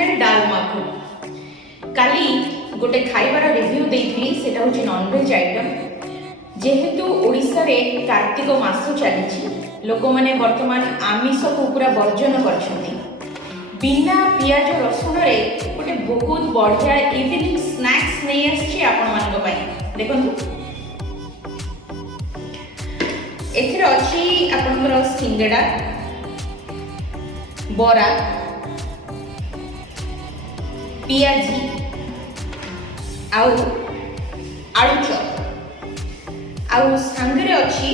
Channel Dalma को काली गोटे खाइबार review देइथली सेटा होची नॉनवेज आइटम। जेहेतु ओडिसा रे कार्तिक मास चली लोक माने वर्तमान आमिष को पूरा वर्जन करछंती। बिना पियाज रसुण रे गोटे बहुत बढ़िया इवनिंग स्नैक्स नहीं आछि आपण मानक पई। देखंतु एथिरे अछि आपनकर सिंगड़ा, बरा, पियाजी आउ आलू चॉप आउ सांगरे अछि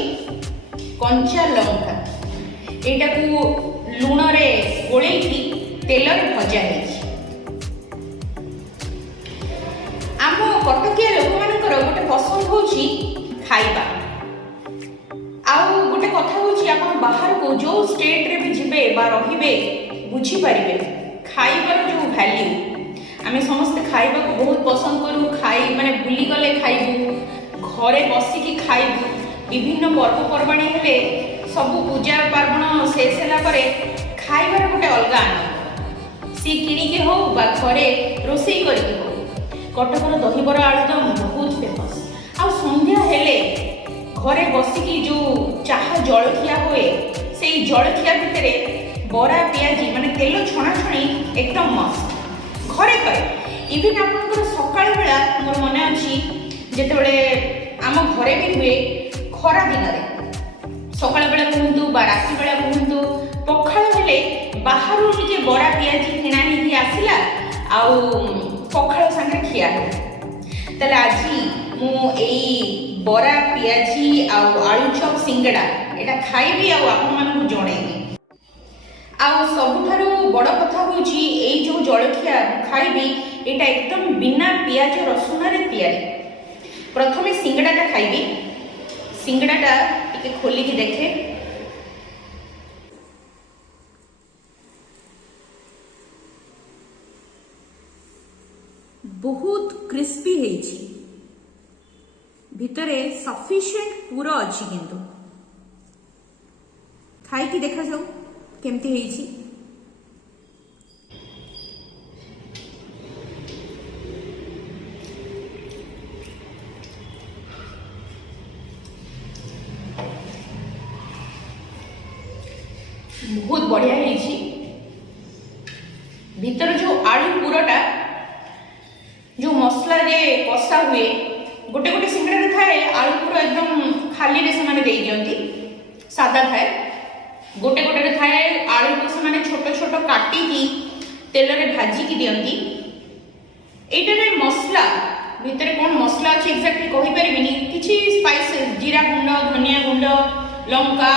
कंचा लंका। एटा को लूण रे गोळेकी तेल रे भजा हेछि। आम कटकिया लोक मानकर गोटे पसंद होछि खाइबा। आउ गोटे कथा होछि आपण बाहर को जो स्टेट रे भी जिबे बा रहिबे बुझी परिबे खाइबार जो वैल्यू। आमे समस्त खाइबा को बहुत पसंद करू। खाई माने भूली गले खाइबू, घरे बसिकी खाइबू। विभिन्न पर्वपर्वाणी हेले सबु पूजा पार्वण शेष होला परे खाइबार गोटे अलगा आनंद। सी किनिके हो बा घरे रोषेई करके हो। कटकर दहीबरा आलुदम बहुत फेमस। आ संध्या हेले घरे बसिकी जो चाहा जलखिया होए सेई जलखिया भितरे बरा पियाजी माने तेल छणा छणी एकदम मस्त घरे करे। इवन आपनकर सकाळ बेला मोर मने अछि जेतेबेले आम घरे भी हुए खरा दिन रे सकाळ बेला कहंतु बा राति बेला कहंतु पखाळ हेले बाहरु जे बरा पियाजी किणा ही आसिला आउ पखाळ संगे खिया हो। तले आजी मु एई बरा पियाजी आउ आलू चॉप सिंगड़ा एटा खाइबी आउ आपन मानकु जणेबी। आउ सबुठारु बड़ कथा होची एई जो जलखिया खाइबी एटा एकदम बिना पियाज रसुण रे तैयारी। प्रथमे सिंगड़ाटा खाइबी। सिंगड़ाटा टिके खोली की देखे। बहुत क्रिस्पी हेछि, भितरे सफिशिएंट पूरा अछि किंतु खाई की देखा जाऊ केमती हेछि। बहुत बढ़िया हेछि। भीतर जो आलू पूराटा जो मसला रे कषा हुए गोटे गोटे सिंगड़ा रे थाए आलू पूरा एकदम खाली रे से माने देई दियंती सादा थाए। गोटे गोटे रे थाए आलू को से माने छोटो छोटो काटी की तेल रे भाजी की दियंती। एटा रे मसला भीतर कोन मसला अछि एक्जेक्टली कहि परिबिनी। किछि स्पाइसेस जीरा गुंड, धनिया गुंड, लंका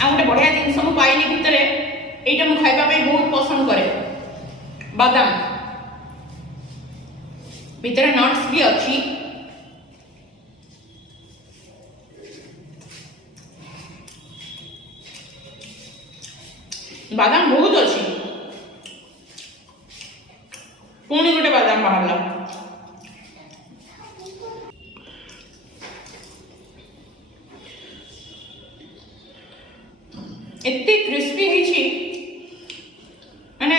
आ गोटे बढ़िया जिनस मु पाइली भितर एटा मु खाइबा पे बहुत पसंद करे। बादाम भितर नट्स भी अच्छी। बादाम बहुत अच्छी। पुणी गोटे बादाम बाहरला। एते क्रिस्पी हेछि माने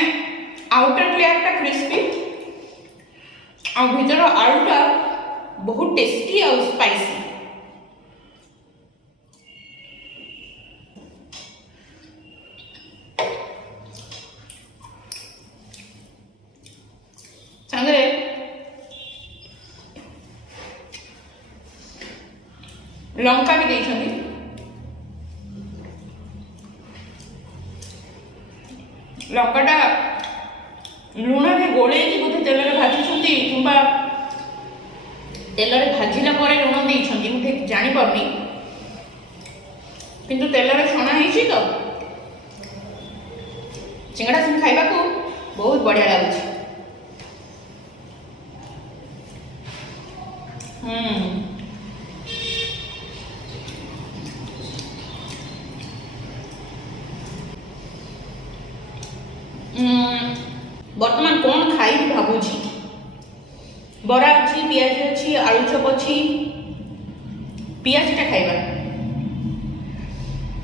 आउटर लेयर टा क्रिस्पी आ भीतर आलूटा बहुत टेस्टी और स्पाइसी। सांगरे लंका भी देइछंती। लंकाटा लूण रे गोळेकी बोधे तेल रे भाजिछंती किंबा तेल रे भाजिला परे लूण देइछंती मु ठीक जानि परनी किंतु तेल रे छणा हेछि तो सिंगड़ा संग खाइबा को बहुत बढ़िया लागुछि। बर्तमान कौन खाई भावुची बरा अच्छी पियाज अच्छी आलू चप अच्छी ପିଆଜିଟା ଖାଇବା।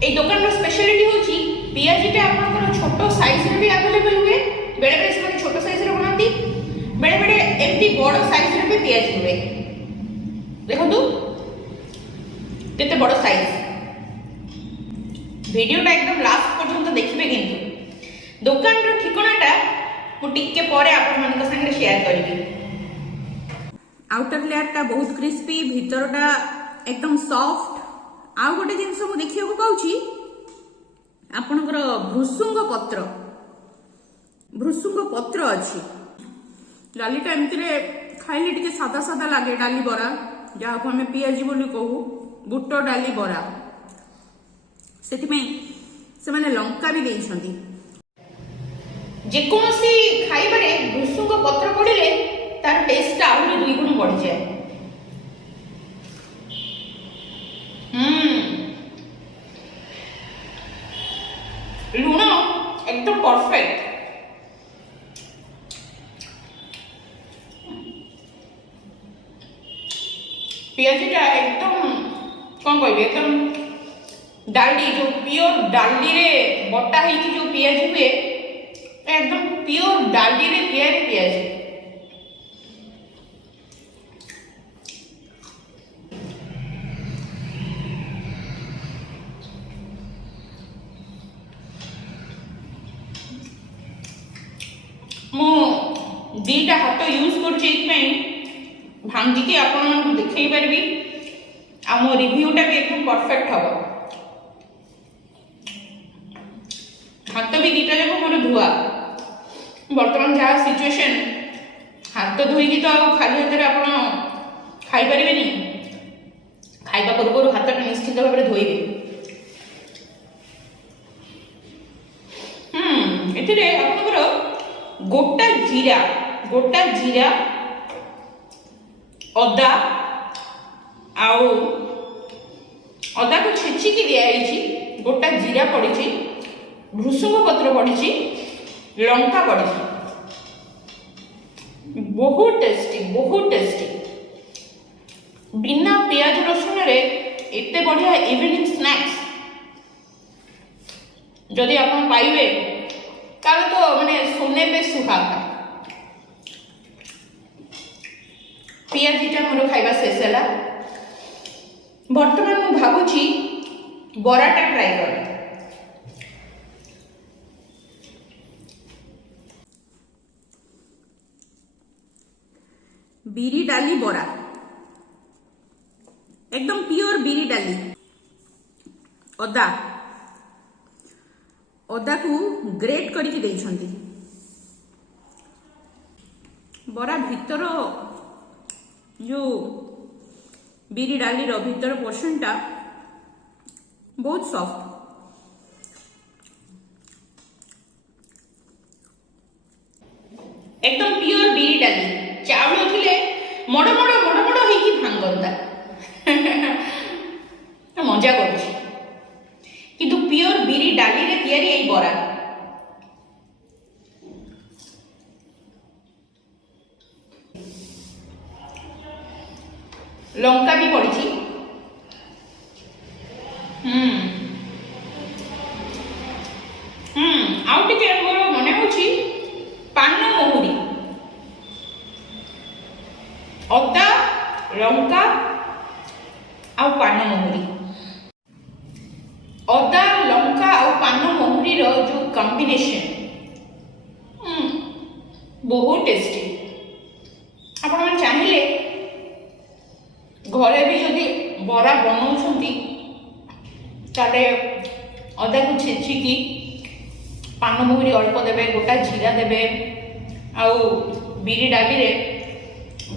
এই দোকানର স্পেশালিটি হচ্ছে পিঁয়াজিটা আপনার ছোট সাইজরে বি আভেলেবল হুয়ে, বেড়ে বেড়ে সে ছোট সাইজরে বানাতে, বেড়ে বেড়ে এমতি বড় সাইজরে বি পিঁয়াজি হুয়ে। দেখুন কেতে বড় সাইজ। ভিডিওটা একদম লাস্ট পর্যন্ত দেখবে, কিন্তু দোকানর ঠিকানাটা মু টিকে পরে আপনার সাথে শেয়ার করবি। আউটার লেয়ারটা বহুত ক্রিস্পি, ভিতরটা একদম সফট। ଆଉ ଗୋଟେ ଜିନିଷ ମୁଁ ଦେଖିବାକୁ ପାଉଛି ଆପଣଙ୍କର ଭୃସୁଙ୍ଗ ପତ୍ର ଅଛି। ଡାଲିଟା ଏମିତିରେ ଖାଇଲେ ଟିକେ ସାଦା ସାଦା ଲାଗେ, ଡାଲି ବରା ଯାହାକୁ ଆମେ ପିଆଜି ବୋଲି କହୁ, ବୁଟ ଡାଲି ବରା। ସେଥିପାଇଁ ସେମାନେ ଲଙ୍କା ବି ଦେଇଛନ୍ତି। ଯେକୌଣସି ଖାଇବାରେ ଭୃସୁଙ୍ଗ ପତ୍ର ପଡ଼ିଲେ ତାର ଟେଷ୍ଟଟା ଆହୁରି 2 ଗୁଣ ବଢ଼ିଯାଏ। লুণ একদম পারফেক্ট। পিঁয়াজিটা একদম কম কইবে, একদম ডালি যে পিওর ডালিরে বটা হইকি যে পিঁয়াজি হুয়ে, একদম পিওর ডালিরে তৈরি পিঁয়াজি। ମୁଁ ଦୁଇଟା ହାତ ୟୁଜ୍ କରୁଛି, ଏଇଥିପାଇଁ ଭାଙ୍ଗିକି ଆପଣମାନଙ୍କୁ ଦେଖାଇ ପାରିବି। ଆଉ ମୋ ରିଭ୍ୟୁଟା ବି ଏକଦମ ପରଫେକ୍ଟ ହବ। ହାତ ବି ଦୁଇଟା ଯାକ ମୋର ଧୁଆ। ବର୍ତ୍ତମାନ ଯାହା ସିଚୁଏସନ୍, ହାତ ଧୋଇକି ତ ଆଉ ଖାଲି ହାତରେ ଆପଣ ଖାଇପାରିବେନି। ଖାଇବା ପୂର୍ବରୁ ହାତଟା ନିଶ୍ଚିତ ଭାବରେ ଧୋଇବେ। ଏଥିରେ ଆପଣଙ୍କର ଗୋଟା ଜିରା, ଅଦା ଆଉ ଅଦାକୁ ଛେଚିକି ଦିଆଯାଇଛି, ଗୋଟା ଜିରା ପଡ଼ିଛି, ଭୃସୁଙ୍ଗ ପତ୍ର ପଡ଼ିଛି, ଲଙ୍କା ପଡ଼ିଛି। ବହୁତ ଟେଷ୍ଟି। ବିନା ପିଆଜ ରସୁଣରେ ଏତେ ବଢ଼ିଆ ଇଭିନିଂ ସ୍ନାକ୍ସ ଯଦି ଆପଣ ପାଇବେ ତାହେଲେ ତ ମାନେ ସୁନେ ପେ ସୁହାଗା। ପିଆଜିଟା ମୋର ଖାଇବା ଶେଷ ହେଲା। ବର୍ତ୍ତମାନ ମୁଁ ଭାବୁଛି ବରାଟା ଟ୍ରାଏ କରେ। ବିରି ଡାଲି ବରା, একদম পিওর বিরি ডালি। ଅଦାକୁ ଗ୍ରେଟ୍ କରିକି ଦେଇଛନ୍ତି। ବରା ଭିତର ଯୋଉ ବିରି ଡାଲିର ଭିତର ପୋର୍ସନଟା ବହୁତ ସଫ୍ଟ। একদম পিওর বিরি ডালি। চাউଳ ଥିଲେ ମଡ଼ ମଡ଼ ହେଇକି ଭାଙ୍ଗନ୍ତା। ମଜା କରୁଛି, কিন্তু পিওর বিরি ডালিরে তৈরি এই বরা। লঙ্কা भी পড়িছি। ଆଉ ଟିକେ ମୋର ମନେ ହଉଛି ପାନ ମହୁରୀ, ଅଦା, ଲଙ୍କା ଆଉ ପାନ ମହୁରୀ। ଅଦା, ଲଙ୍କା ଆଉ ପାନ ମହୁରୀର ଯୋଉ କମ୍ବିନେସନ ବହୁତ ଟେଷ୍ଟି। ଆପଣମାନେ ଚାହିଁଲେ ଘରେ ବି ଯଦି ବରା ବନାଉଛନ୍ତି ତାହେଲେ ଅଦାକୁ ଛେଚିକି ପାନ ମହୁରୀ ଅଳ୍ପ ଦେବେ, ଗୋଟା ଜିରା ଦେବେ, ଆଉ ବିରି ଡାଲିରେ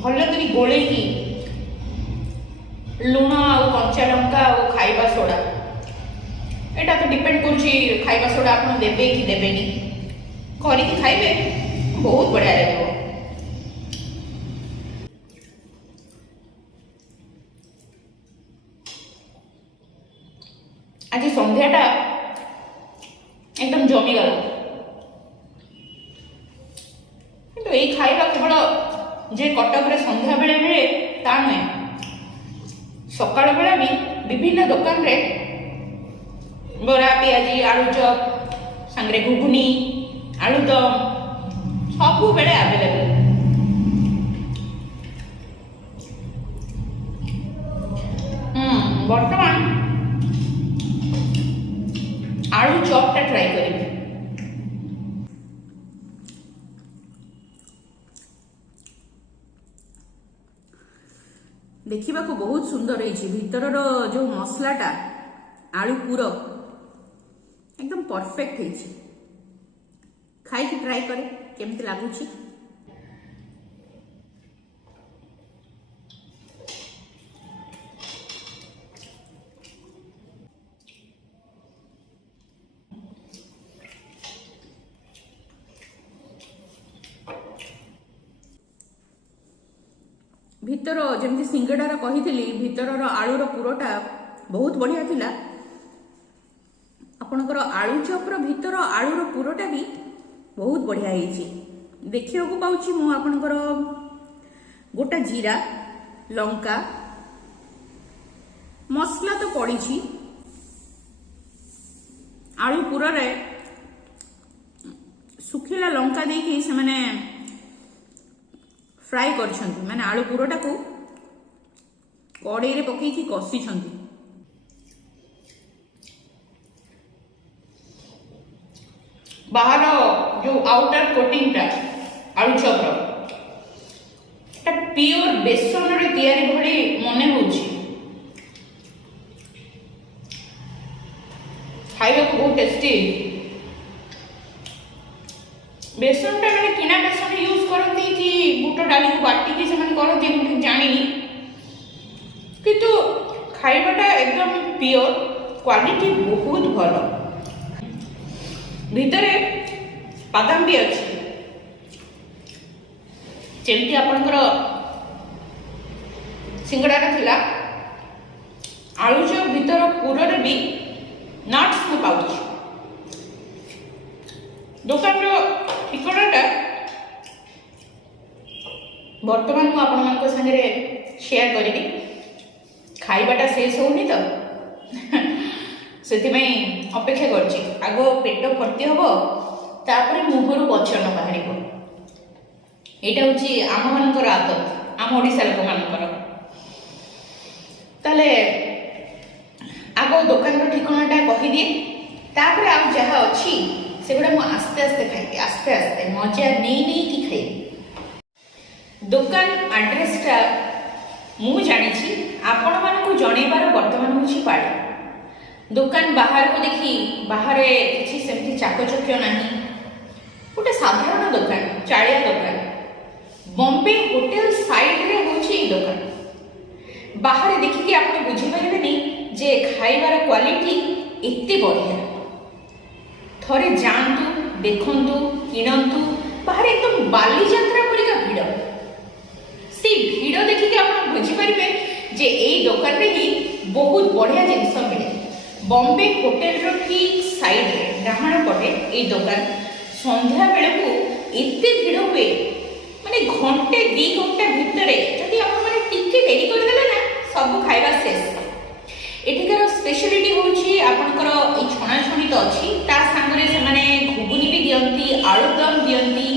ଭଲ କରି ଗୋଳେଇକି ଲୁଣ ଆଉ କଞ୍ଚା ଲଙ୍କା ଆଉ ଖାଇବା ସୋଡ଼ା, এটা তো ডিপেন্ড করছি খাଇବା সোডা ଆପଣ ଦେବେ କି ଦେବେନି, କରିକି ଖାଇବେ, ବହୁତ ବଢ଼ିଆ ଲାଗିବ। ଆଜି ସନ୍ଧ୍ୟାଟା একদম জমিଗଲା। କିନ୍ତୁ ଏଇ ଖାଇବା କେବଳ ଯେ କଟକରେ ସନ୍ଧ୍ୟାବେଳେ ମିଳେ ତା ନୁହେଁ, सकाळ बेला भी विभिन्न दुकान रे बरा पियाजी आलू चप सांगरे घुगुनी आलूदम सबु बेले अवेलेबल। बर्तमान आलू चॉपटा ट्राई करेंगे। देखा बहुत सुंदर है भीतर जो मसलाटा आलू पूर एकदम परफेक्ट है। खाई ट्राई करे केमती लगुच। भीतर जमती सिंगड़ार कही भीतर आलूर पुरटा बहुत बढ़िया थिला। आपणकर आलू चपर भीतर आलूर पुरटा भी बहुत बढ़िया है। देखा पाऊँ मु आपणकर गोटा जीरा लंका मसला तो पड़ी आलू पुर सुखिला लंका देकी से माने फ्राई कर माने आलू पुरटा को कड़े रे पकई कषि। बाहर जो आउटर कोटिंग टा आलू चपर प्योर बेसन रे तैयारी भली मने होची। खाइबा को बहुत टेस्टी। बेसन टा मैंने किना बेसन यूज करती कि बुट डाली को बाटी की से करती मुझे जानी किंतु खाइबाटा एकदम प्योर क्वालिटी बहुत भल। भीतर बादाम भी अच्छी जमती आपणकर सिंगड़ार थिला आलू चप भीतर पुर भी नट्स को पाउछ। दुकान ठिकाना बर्तमान मुझे आपण संगे शेयर करी। खाइबाटा शेष होनी तो से अपेक्षा कर आग पेट भर्ती हम तापर मुहर वचन बाहर। यहाँ हूँ आम मान आदत आम ओडिशा लोक मान ताले आग दुकान ठिकानाटा कहीदे तापर आ जहाँ अच्छी सेगुड़ा मुझे आस्ते आस्ते खाइबी आस्ते आस्ते मजा नहीं नहीं कि खाइबी। दुकान एड्रेसटा मु जानी आपण मानकु जणैबार वर्तमान होछि पाड़ी। दुकान बाहर को देखी बाहर किसी सेमती चाकचक्य नहीं गोटे साधारण दुकान चालिया दुकान बॉम्बे होटल साइड रे होछि दुकान। बाहर देखिकी आप बुझी पारे जे खाइबार क्वालिटी एते बढ़िया। थरे जानतु देखंतु किणंतु बाहर एकदम बाली यात्रा परिका भिड़ से भिड़ देखिकी आप बुझी पारे जे एई दुकान रे ही बहुत बढ़िया जिनस मिले। बॉम्बे होटल रो ठीक साइड रे डाहाण पटे ए दुकान संध्या बेले को एते भिड़ हुए माने घंटे 2 घंटा भितर जदि आप माने टिके डेरी कर देले ना सब खाइबा शेष। एठिकार स्पेशलिटी होची आपनकर ए छणा छणी तो अछि ता संगरे से माने घुगुनी भी दियंती आलूदम दियंती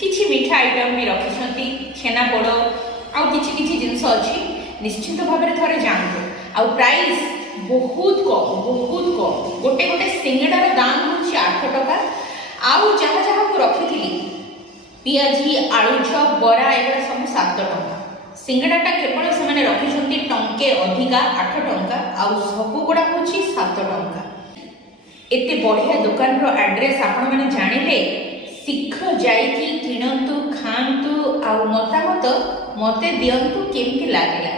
किछि मीठा आइटम भी रखिसंती छेना पोड़ आ किछि जिंस अछि। निश्चित भाव में थरे जानतो आ प्राइस बहुत कम गोटे गोटे सिंगड़ार दाम होची 8 टका। आउ जहाँ जहाँ को रखी पियाजी आलू चप बरा एगुड़ा सब 7 टका। सिंगड़ाटा केवल से रखी टंके अधिका 8 टका आउ सबुगुड़ा होची 7 टका। एते बढ़िया दुकान रो एड्रेस आपण माने जानिले शीघ्र जाइकी किणंतु खांतु आउ मतामत मते दियंतु केमती लागला।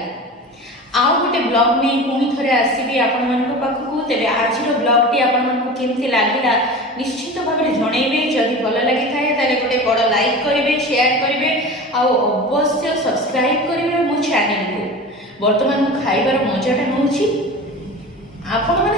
आउ गोटे ब्लॉग में पुणी थरे आसीबी आपण मानक पाखकु। तेबे आजिर ब्लॉग टी आपण मानक केमती लागिला निश्चित भाव में जनइबे। जदि भल लागि थाए ताले गोटे बड़ लाइक करिवे शेयर करिवे आउ अवश्य सब्सक्राइब करिवे मो चैनल को। वर्तमान मु खाइबार मजाटा नउची आपण